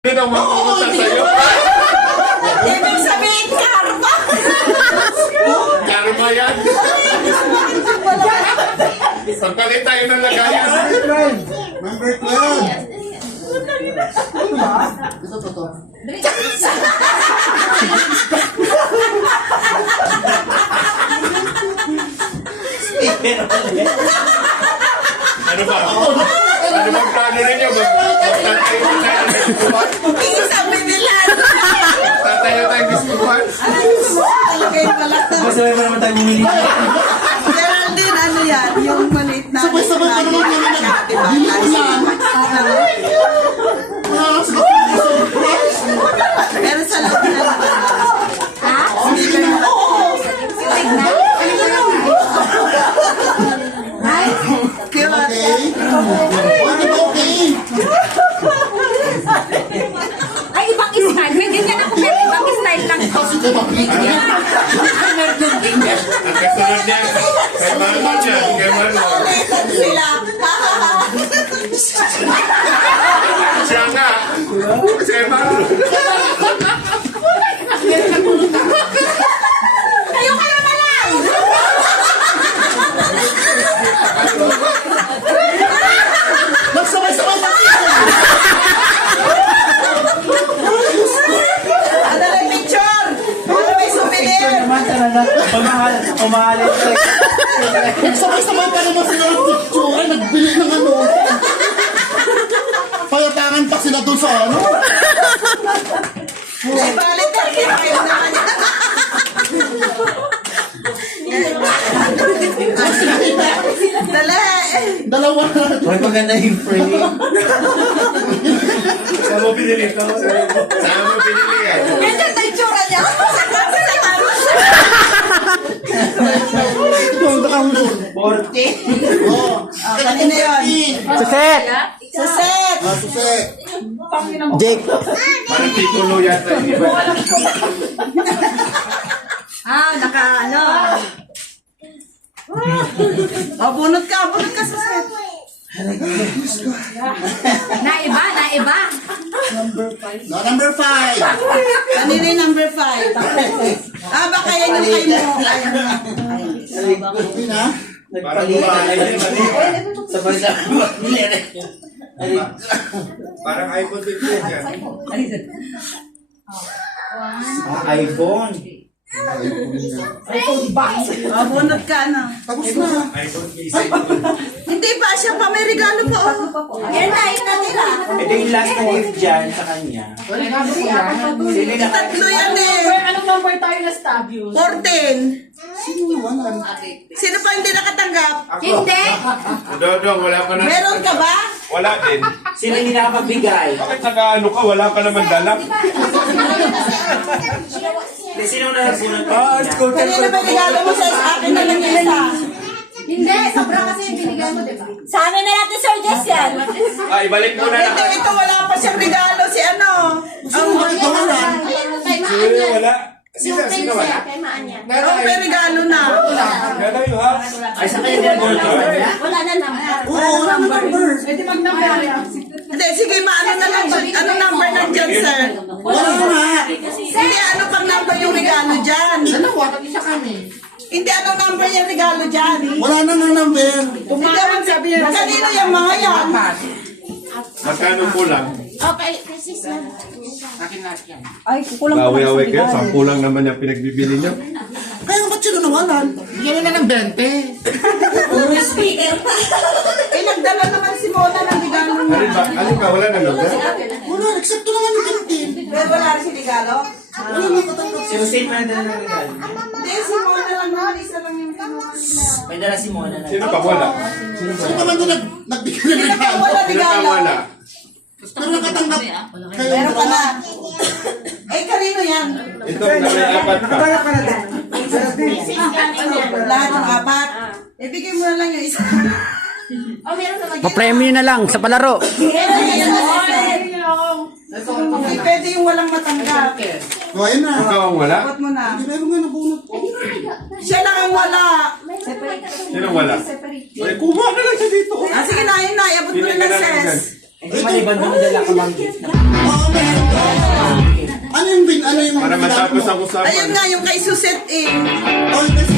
Hindi na makukuta sa'yo. Ibig sabihin, karma. Karma yan. Pagkalit tayo ng lagayan. Number 12. Ito, to. Ano ba? Ano bang plano ninyo? Isabi nila. Tatayo tayo diskupan. Talagay pala to. Masabay pa naman tayo bumili. Geraldine, ano yan? Yung maliit na... Sabay-sabay pa naman kami Pero sa loob na ha? Speaker na. Okay? Okay? Ay, ibang style. May ganyan ako, pero ibang style lang to. Kasi diba? Ang kasunod niya, kay Marlon niya, kay Marlon. Ulitan sila. Siya nga. Kay Marlon. Kayo na lang! Magsabay-sabay pa Ano na yung picture? Ano may souvenir? Naman talaga. Umahalin talaga. Magsabay-sabay pa naman sila ng picture. Ay, nagbili ng ano. Payatangan pa sila doon sa ano. Ay, balit na. Kayo naman. Dali. Dalawa na. May maganda yung frame. Saan mo binili ito? Saan mo binili yan? Ganyan na yung tsura niya. Punta kang 40. Oh. Kanina yun. Suset! Sa set. Susi. Jake! Parang titulo yata. Naka ano. Bunot ka sa set. Naiba, naiba. No, number 5. Kanina yung number 5. Baka yan yung kay mo. Hindi na. Parang bumahay. Sabay-sabay. Parang iPhone 15 yan. iPhone. Bunot ka ano. Tapos na. iPhone 15. Hindi pa siya pa. May regalo pa. Yan na, ina nila. Ito yung last na gift dyan sa kanya. Sino na Tatlo yan eh. Anong number tayo na stabule? 14. Sino naman? Sino pa hindi nakatanggap? Hindi. Dodong, wala ka na. Meron ka ba? Wala din. Sino hindi nakapagbigay? Bakit naka-ano ka? Wala ka naman dala. Sino na nagpunod pa? Kanina ba regalo mo sa akin na lang yung isa? Hindi, sobra kasi yung binigyan mo, diba? Sa amin na natin, Sir Jess yan. Ay, balik mo na Ito, wala pa siyang regalo. Si ano? Sino ba ito wala? Kay Maan yan. Wala. Yung prinsesa, kay Maan yan. May regalo na. Gano'n yung ha? Ay, sa kanya din nagpunod pa kanya? Wala na number. Oo, wala na number. Pwede mag-number yan. Hindi, sige, maano na lang. Ano number nandyan, sir? Wala na. Hindi, ano pang number yung regalo dyan? Dalawa. Isa kami. Hindi, ano number yung regalo dyan? Wala na ng number. Hindi, sabi niya. Kanino yung mga yan? Magkano kulang? Okay, precis na. Ay, kukulang pa Awi-awi kayo. 10 lang naman yung pinagbibili nyo. Kaya ba't sila nawalan? Bigyan na ng 20. speaker pa. Eh, nagdala naman si Mona ng regalo niya. Alin ba? Wala na number? Wala, except to naman yung 15. Pero wala rin si regalo? Wala na katanggap. Si Jose pa na dala ng regalo. Hindi, si Mona lang naman. Isa lang yung kinuha nila. May dala si Mona na. Sino pa wala? Sino naman doon nagbigay ng Sino pa regalo? wala Sino pa regalo? wala? Pero nakatanggap. Kayo Meron pa na. Eh, kanino yan? Ito, may apat pa. Lahat ng apat. Eh, bigay mo na lang yung isa. Oh, meron naman. Pa-premyo na lang sa palaro. Meron na yan. Hindi pwede yung walang matanggap. O, ayun na. Ikaw ang wala? Abot mo na. Hindi meron nga nabunot. Siya lang ang wala. Sino wala? Ay, kuha na lang siya dito. Sige na, yun na. Abot mo na Bili ka ng na lang ses. dyan. Hindi maliban mo na dala ka mang gift na. Oo, meron. Para matapos ang usapan. Ayun nga, yung kay Suset eh. All the